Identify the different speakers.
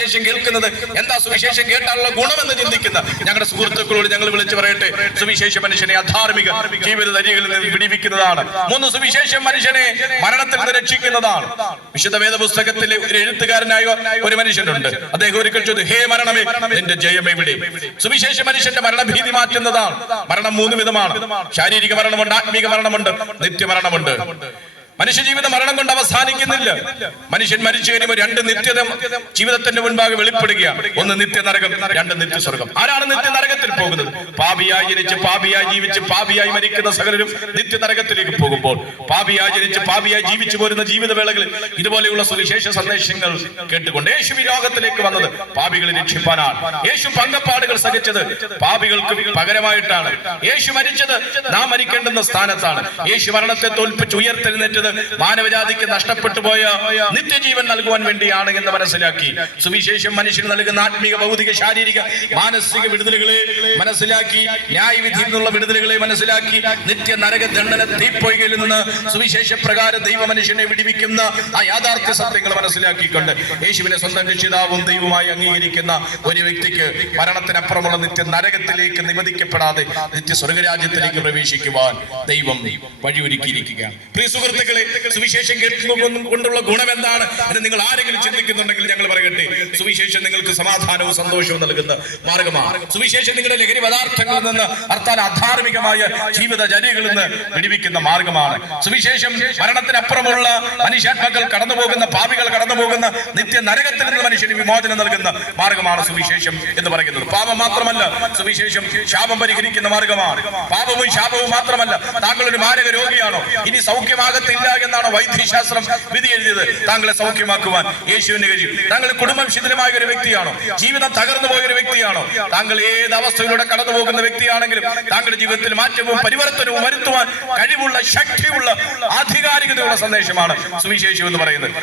Speaker 1: സുവിശേഷം കേൾക്കുന്നത്? എന്താ സുവിശേഷം കേട്ടാലുള്ള ഗുണമെന്ന് ചിന്തിക്കുന്ന ഞങ്ങളുടെ സുഹൃത്തുക്കളോട് ഞങ്ങൾ വിളിച്ചു പറയട്ടെ. സുവിശേഷ മനുഷ്യനെ അധാർമിക ജീവിത ദരികളിൽ നിന്ന് വിടിവിക്കുന്നതാണ്. മൂന്ന് സുവിശേഷം മനുഷ്യനെ മരണത്തിൽ നിന്ന് രക്ഷിക്കുന്നതാണ്. വിശുദ്ധ വേദ പുസ്തകത്തിലെ ഒരു എഴുത്തുകാരനായ ഒരു മനുഷ്യനുണ്ട്. അദ്ദേഹം ഒരിക്കൽ ചോദിച്ചു ഹേ മരണമേ നിന്റെ ജയം എവിടെ? സുവിശേഷ മനുഷ്യന്റെ മരണഭീതി മാറ്റുന്നതാണ്. മരണം മൂന്ന് വിധമാണ്. ശാരീരിക മരണമുണ്ട് ആത്മീക മരണമുണ്ട് നിത്യമരണമുണ്ട് മനുഷ്യജീവിതം മരണം കൊണ്ട് അവസാനിക്കുന്നില്ല. മനുഷ്യൻ മരിച്ചു കഴിയുമ്പോൾ രണ്ട് നിത്യത ജീവിതത്തിന്റെ മുൻപാകെ വെളിപ്പെടുകയാണ്. ഒന്ന് നിത്യനരകം രണ്ട് നിത്യസ്വർഗം. ആരാണ് നിത്യനരകത്തിൽ പോകുന്നത്? പാപിയായി ജനിച്ച് പാപിയായി ജീവിച്ച് പാപിയായി മരിക്കുന്ന സകലരും നിത്യനരകത്തിലേക്ക് പോകുമ്പോൾ പാപിയായി ജനിച്ച് പാപിയായി ജീവിച്ചു പോരുന്ന ജീവിതവേളകളിൽ ഇതുപോലെയുള്ള സുവിശേഷ സന്ദേശങ്ങൾ കേട്ടുകൊണ്ട് യേശു ഈ ലോകത്തിലേക്ക് വന്നത് പാപികളെ രക്ഷിപ്പാനാണ്. യേശു പങ്കപ്പാടുകൾ സഹിച്ചത് പാപികൾക്ക് പകരമായിട്ടാണ്. യേശു മരിച്ചത് നാം മരിക്കേണ്ടുന്ന സ്ഥാനത്താണ്. യേശു മരണത്തെ തോൽപ്പിച്ച് ഉയർത്തെഴുന്നേറ്റത് മാനവജാതിക്ക് നഷ്ടപ്പെട്ടു പോയ നിത്യജീവൻ നൽകുവാൻ വേണ്ടിയാണ് എന്ന് മനസ്സിലാക്കി. സുവിശേഷം മനുഷ്യന് നൽകുന്ന ആത്മീക ഭൗതിക ശാരീരിക മാനസിക വിടുതലുകളെ മനസ്സിലാക്കി. ന്യായവിധിയിൽ നിന്നുള്ള വിടുതലുകളെ മനസ്സിലാക്കി. നിത്യ നരക ദണ്ഡന തീപ്പൊയ്കയിൽ നിന്ന് സുവിശേഷ പ്രകാരം ദൈവ മനുഷ്യനെ വിടിവിക്കുന്ന ആ യാഥാർത്ഥ്യ സത്യങ്ങൾ മനസ്സിലാക്കിക്കൊണ്ട് യേശുവിനെ സ്വന്തം രക്ഷിതാവും ദൈവമായി അംഗീകരിക്കുന്ന ഒരു വ്യക്തിക്ക് മരണത്തിനപ്പുറമുള്ള നിത്യ നരകത്തിലേക്ക് നിവദിക്കപ്പെടാതെ നിത്യ സ്വർഗരാജ്യത്തിലേക്ക് പ്രവേശിക്കുവാൻ ദൈവം വഴിയൊരുക്കിയിരിക്കുകയാണ്. പ്രിയ സുഹൃത്തുക്കളെ സുവിശേഷം കേൾക്കുന്ന കൊണ്ടുള്ള ഗുണം എന്താണ് എന്ന് നിങ്ങൾ ആരെങ്കിലും ചിന്തിക്കുന്നുണ്ടെങ്കിൽ ഞങ്ങൾ പറയട്ടെ. സുവിശേഷം നിങ്ങൾക്ക് സമാധാനവും സന്തോഷവും നൽകുന്ന മാർഗമാണ്. സുവിശേഷം നിങ്ങളുടെ ലഹരി പദാർത്ഥങ്ങളിൽ നിന്ന് അർത്ഥാൽ അധാർമികമായ ജീവിതചര്യകളിൽ നിന്ന് വിടിവിക്കുന്ന മാർഗമാണ്. സുവിശേഷം മരണത്തിനപ്പുറമുള്ള മനുഷ്യാത്മാക്കൾ കടന്നു പോകുന്ന പാപികൾ കടന്നു പോകുന്ന നിത്യ നരകത്തിൽ നിന്ന് മനുഷ്യന് വിമോചനം നൽകുന്ന മാർഗമാണ് സുവിശേഷം എന്ന് പറയുന്നത്. പാപം മാത്രമല്ല സുവിശേഷം ശാപം പരിഹരിക്കുന്ന മാർഗമാണ്. പാപവും ശാപവും മാത്രമല്ല താങ്കൾ ഒരു മാരക രോഗിയാണോ? ഇനി സൗഖ്യമാകത്തില്ല എന്നാണ് വൈദ്യശാസ്ത്രം വിധി എഴുതിയത്. താങ്കളെ സൗഖ്യമാക്കുവാൻ യേശുവിന് കഴിയും താങ്കൾ കുടുംബം ശിഥിലമായ ഒരു വ്യക്തിയാണോ? ജീവിതം തകർന്നു പോയ ഒരു വ്യക്തിയാണോ? താങ്കൾ ഏത് അവസ്ഥയിലൂടെ കടന്നു പോകുന്ന വ്യക്തിയാണെങ്കിലും താങ്കളുടെ ജീവിതത്തിൽ മാറ്റവും പരിവർത്തനവും വരുത്തുവാൻ കഴിവുള്ള ശക്തിയുള്ള ആധികാരികതയുള്ള സന്ദേശമാണ് സുവിശേഷം എന്ന് പറയുന്നത്.